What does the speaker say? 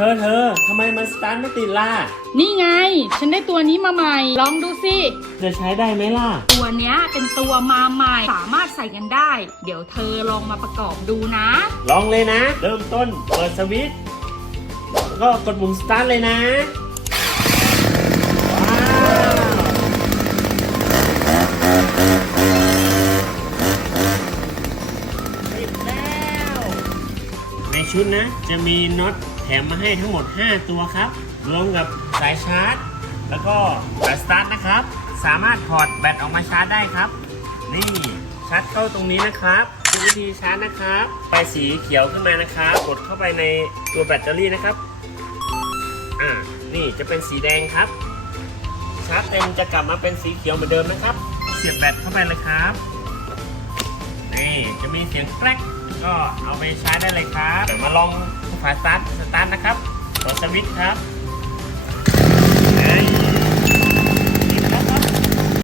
ธอเธอทำไมมันสตาร์ทไม่ติดล่ะ นี่ไง ฉันได้ตัวนี้มาใหม่ ลองดูสิจะใช้ได้ไหมล่ะ ตัวเนี้ยเป็นตัวมาใหม่ สามารถใส่กันได้ เดี๋ยวเธอลองมาประกอบดูนะ ลองเลยนะ เริ่มต้นเปิดสวิตช์แล้วก็กดปุ่มสตาร์ทเลยนะว้าวติดแล้ว ในชุดนะจะมีน็อตแถมมาให้ทั้งหมด 5 ตัวครับ รวมกับสายชาร์จ แล้วก็สายสตาร์ทนะครับ สามารถถอดแบตออกมาชาร์จได้ครับ นี่ชาร์จเข้าตรงนี้นะครับวิธีชาร์จนะครับไฟสีเขียวขึ้นมานะครับกดเข้าไปในตัวแบตเตอรี่นะครับอ่านี่จะเป็นสีแดงครับ ชาร์จเต็มจะกลับมาเป็นสีเขียวเหมือนเดิมนะครับ เสียบแบตเข้าไปเลยครับนี่จะมีเสียงแกรกก็เอาไปใช้ได้เลยครับเดี๋ยวมาลอง ฝาสตาร์ทสตาร์ทนะครับกดสวิตช์ครับ